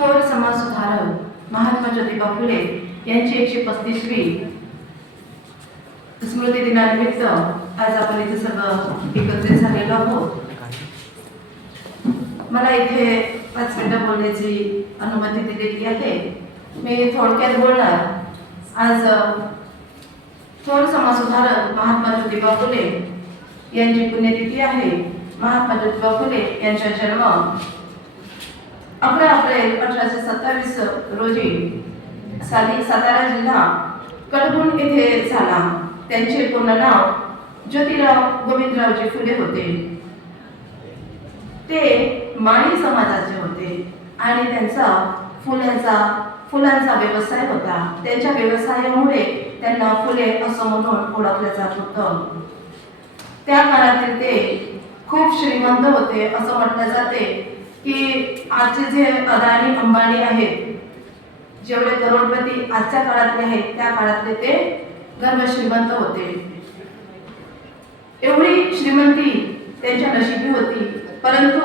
थोर समाजसुधारक महात्मा ज्योतिबा फुले यांची एकशे पस्तीसवी स्मृती दिनानिमित्त आज आपण इथे सर्व एकत्रित झालेलो आहोत. मला इथे पाच मिनिटं बोलण्याची अनुमती दिलेली आहे. मी थोडक्यात बोलणार. आज थोर समाजसुधारक महात्मा ज्योतिबा फुले यांची पुण्यतिथी आहे. महात्मा ज्योतिबा फुले यांचा जन्म अकरा एप्रिल अठराशे सत्तावीस रोजी साली सातारा जिल्हा कळगुण येथे झाला त्यांचे पूर्ण नाव ज्योतिराव गोविंदरावजी फुले होते ते माळी समाजाचे होते आणि त्यांचा फुलांचा फुलांचा व्यवसाय होता त्यांच्या व्यवसायामुळे त्यांना फुले असं म्हणून ओळखलं जात होतं त्या काळातील ते खूप श्रीमंत होते असं म्हटलं जाते की आजचे जे अदानी अंबानी आहेत जेवढे करोडपती आजच्या काळातले आहेत त्या काळातले ते गर्भ श्रीमंत होते. एवढी श्रीमंती त्यांच्या नशिबी होती परंतु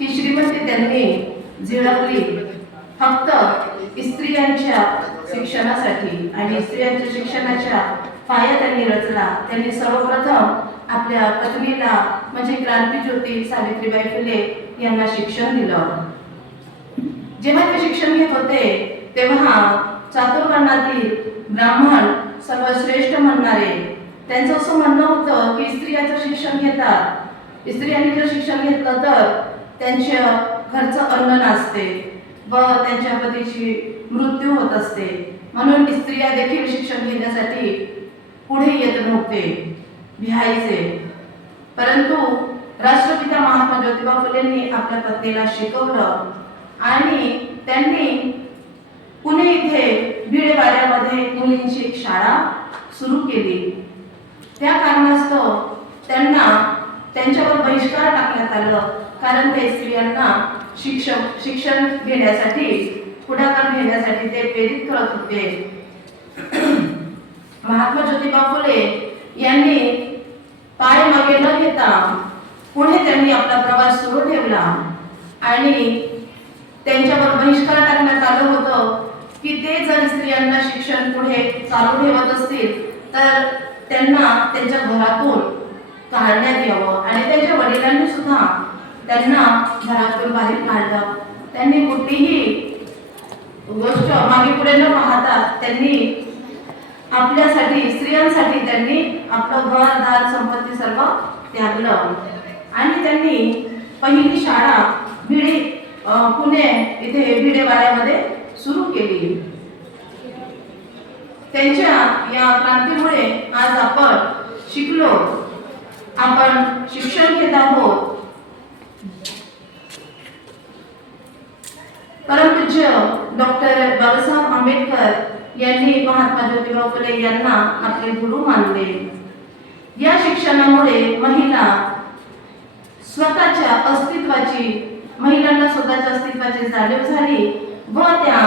ही श्रीमंती त्यांनी झिळकली फक्त स्त्रियांच्या शिक्षणासाठी आणि स्त्रियांच्या शिक्षणाच्या पाया त्यांनी रचला. त्यांनी सर्वप्रथम आपल्या पत्नीला म्हणजे क्रांतीज्योती सावित्रीबाई फुले यांना शिक्षण दिलं. जेव्हा ते शिक्षण घेत होते तेव्हा चातुर्वर्णातील ब्राह्मण सर्वश्रेष्ठ म्हणणारे त्यांचं असं म्हणणं होतं की स्त्रियाचं शिक्षण घेतात. स्त्रियांनी जर शिक्षण घेतलं तर त्यांच्या घरचं अन्न नाचते व त्यांच्या पतीची मृत्यू होत असते. म्हणून स्त्रिया देखील शिक्षण घेण्यासाठी पुढे येत नव्हते. भ्यायचे परंतु राष्ट्रपिता महात्मा ज्योतिबा फुलेंनी आपल्या पत्नीला शिकवलं आणि त्यांनी पुणे इथे भिडेवाड्यामध्ये मुलींची एक शाळा सुरू केली. त्या कारणास्तव त्यांना त्यांच्यावर बहिष्कार टाकण्यात आलं. कारण ते स्त्रियांना शिक्षण शिक्षण घेण्यासाठी पुढाकार घेण्यासाठी ते प्रेरित करत होते. महात्मा ज्योतिबा फुले यांनी पाय मागे न घेता पुढे त्यांनी आपला प्रवास सुरू ठेवला. आणि त्यांच्यावर बहिष्कार टाकण्यात आलं होतं की ते जर स्त्रियांना शिक्षण पुढे चालू ठेवत असतील तर त्यांना त्यांच्या घरातून काढण्यात यावं. आणि त्यांच्या वडिलांनी सुद्धा त्यांना घरातून बाहेर काढलं. त्यांनी कुठलीही गोष्ट मागे पुढे न पाहता त्यांनी आपल्यासाठी स्त्रियांसाठी त्यांनी आपलं घर दार संपत्ती सर्व त्यागलं. आणि त्यांनी पहिली शाळा भिडे पुणे इथे भिडेवाड्यामध्ये सुरू केली. त्यांच्या या क्रांतीमुळे आज आपण शिकलो. आपण शिक्षण घेत आहोत. परमपूज्य डॉक्टर बाबासाहेब आंबेडकर यांनी महात्मा ज्योतिबा फुले यांना आपले गुरु मानले. या शिक्षणामुळे महिला स्वतःच्या अस्तित्वाची महिलांना स्वतःच्या अस्तित्वाची जाणीव झाली व त्या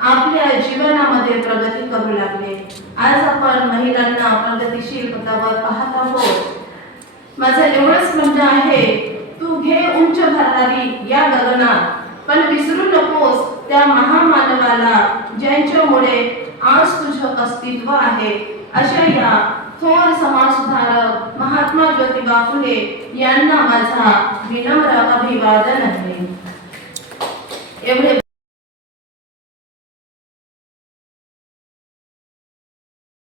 आपल्या जीवनामध्ये प्रगती करू लागले. आज आपण महिलांना प्रगतीशील पदावर पाहत आहोत. माझं एवढंच म्हणणं आहे तू घे उंच भरणारी या गगनात पण विसरू नकोस त्या महामानवाला ज्यांच्यामुळे आज तुझं अस्तित्व आहे. अशा या थोर समाजसुधारक महात्मा ज्योतिबा फुले यांना माझा विनम्र अभिवादन आहे.